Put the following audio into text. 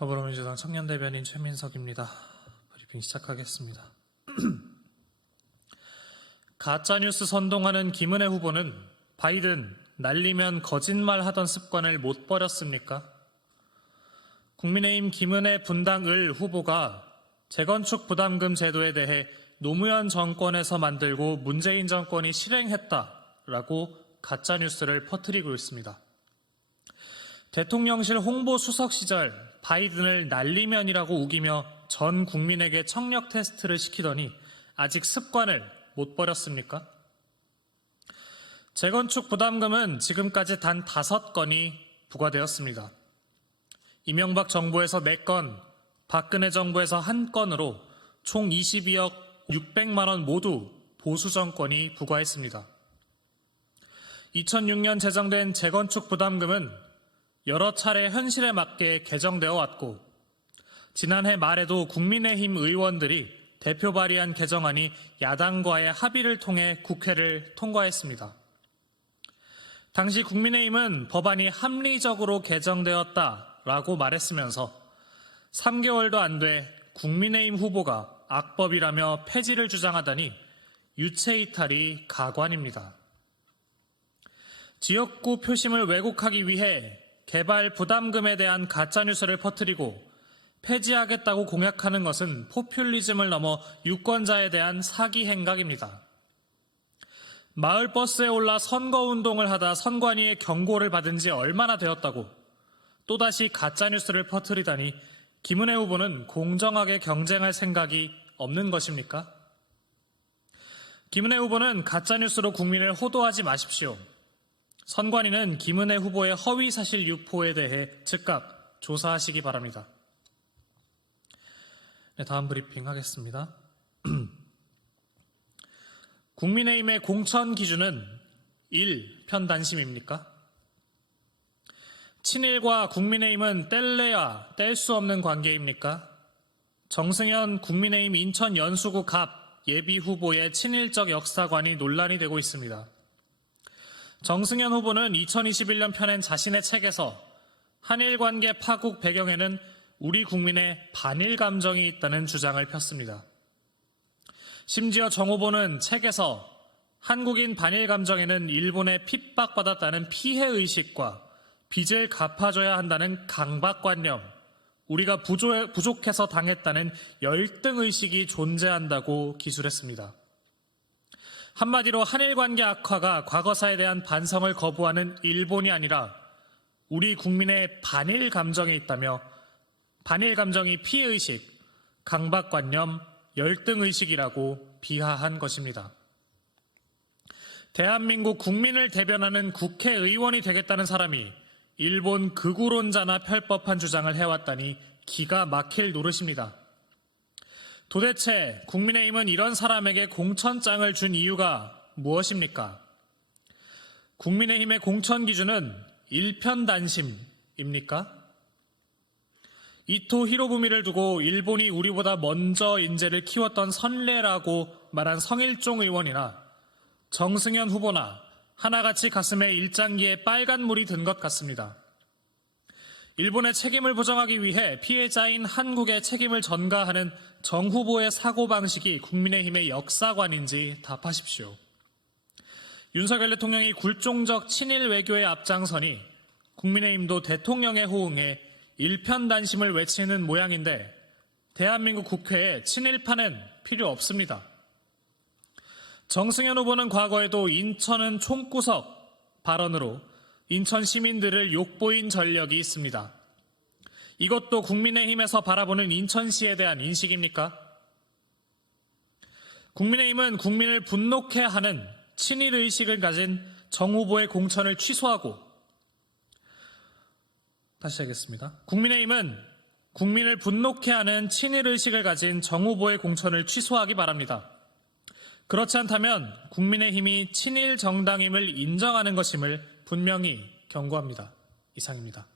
더불어민주당 청년대변인 최민석입니다. 브리핑 시작하겠습니다. 가짜뉴스 선동하는 김은혜 후보는 바이든 날리면 거짓말하던 습관을 못 버렸습니까? 국민의힘 김은혜 분당을 후보가 재건축 부담금 제도에 대해 노무현 정권에서 만들고 문재인 정권이 실행했다라고 가짜뉴스를 퍼뜨리고 있습니다. 대통령실 홍보수석 시절 바이든을 날리면이라고 우기며 전 국민에게 청력 테스트를 시키더니 아직 습관을 못 버렸습니까? 재건축 부담금은 지금까지 단 5건이 부과되었습니다. 이명박 정부에서 4건, 박근혜 정부에서 1건으로 총 22억 600만 원 모두 보수 정권이 부과했습니다. 2006년 제정된 재건축 부담금은 여러 차례 현실에 맞게 개정되어 왔고 지난해 말에도 국민의힘 의원들이 대표 발의한 개정안이 야당과의 합의를 통해 국회를 통과했습니다. 당시 국민의힘은 법안이 합리적으로 개정되었다라고 말했으면서 3개월도 안 돼 국민의힘 후보가 악법이라며 폐지를 주장하다니 유체이탈이 가관입니다. 지역구 표심을 왜곡하기 위해 개발 부담금에 대한 가짜뉴스를 퍼뜨리고 폐지하겠다고 공약하는 것은 포퓰리즘을 넘어 유권자에 대한 사기 행각입니다. 마을버스에 올라 선거운동을 하다 선관위의 경고를 받은 지 얼마나 되었다고 또다시 가짜뉴스를 퍼뜨리다니 김은혜 후보는 공정하게 경쟁할 생각이 없는 것입니까? 김은혜 후보는 가짜뉴스로 국민을 호도하지 마십시오. 선관위는 김은혜 후보의 허위사실 유포에 대해 즉각 조사하시기 바랍니다. 네, 다음 브리핑 하겠습니다. 국민의힘의 공천 기준은 1. 편단심입니까? 친일과 국민의힘은 뗄래야 뗄 수 없는 관계입니까? 정승현 국민의힘 인천 연수구 갑 예비후보의 친일적 역사관이 논란이 되고 있습니다. 정승현 후보는 2021년 펴낸 자신의 책에서 한일 관계 파국 배경에는 우리 국민의 반일 감정이 있다는 주장을 폈습니다. 심지어 정 후보는 책에서 한국인 반일 감정에는 일본에 핍박받았다는 피해의식과 빚을 갚아줘야 한다는 강박관념, 우리가 부족해서 당했다는 열등의식이 존재한다고 기술했습니다. 한마디로 한일관계 악화가 과거사에 대한 반성을 거부하는 일본이 아니라 우리 국민의 반일 감정에 있다며 반일 감정이 피해의식, 강박관념, 열등의식이라고 비하한 것입니다. 대한민국 국민을 대변하는 국회의원이 되겠다는 사람이 일본 극우론자나 펼법한 주장을 해왔다니 기가 막힐 노릇입니다. 도대체 국민의힘은 이런 사람에게 공천장을 준 이유가 무엇입니까? 국민의힘의 공천 기준은 일편단심입니까? 이토 히로부미를 두고 일본이 우리보다 먼저 인재를 키웠던 선례라고 말한 성일종 의원이나 정승현 후보나 하나같이 가슴에 일장기에 빨간물이 든 것 같습니다. 일본의 책임을 부정하기 위해 피해자인 한국의 책임을 전가하는 정 후보의 사고방식이 국민의힘의 역사관인지 답하십시오. 윤석열 대통령이 굴종적 친일 외교에 앞장서니 국민의힘도 대통령에 호응해 일편단심을 외치는 모양인데 대한민국 국회에 친일파는 필요 없습니다. 정승현 후보는 과거에도 인천은 총구석 발언으로 인천 시민들을 욕보인 전력이 있습니다. 이것도 국민의힘에서 바라보는 인천시에 대한 인식입니까? 국민의힘은 국민을 분노케 하는 친일의식을 가진 정 후보의 공천을 취소하고 다시 하겠습니다. 국민의힘은 국민을 분노케 하는 친일의식을 가진 정 후보의 공천을 취소하기 바랍니다. 그렇지 않다면 국민의힘이 친일 정당임을 인정하는 것임을 분명히 경고합니다. 이상입니다.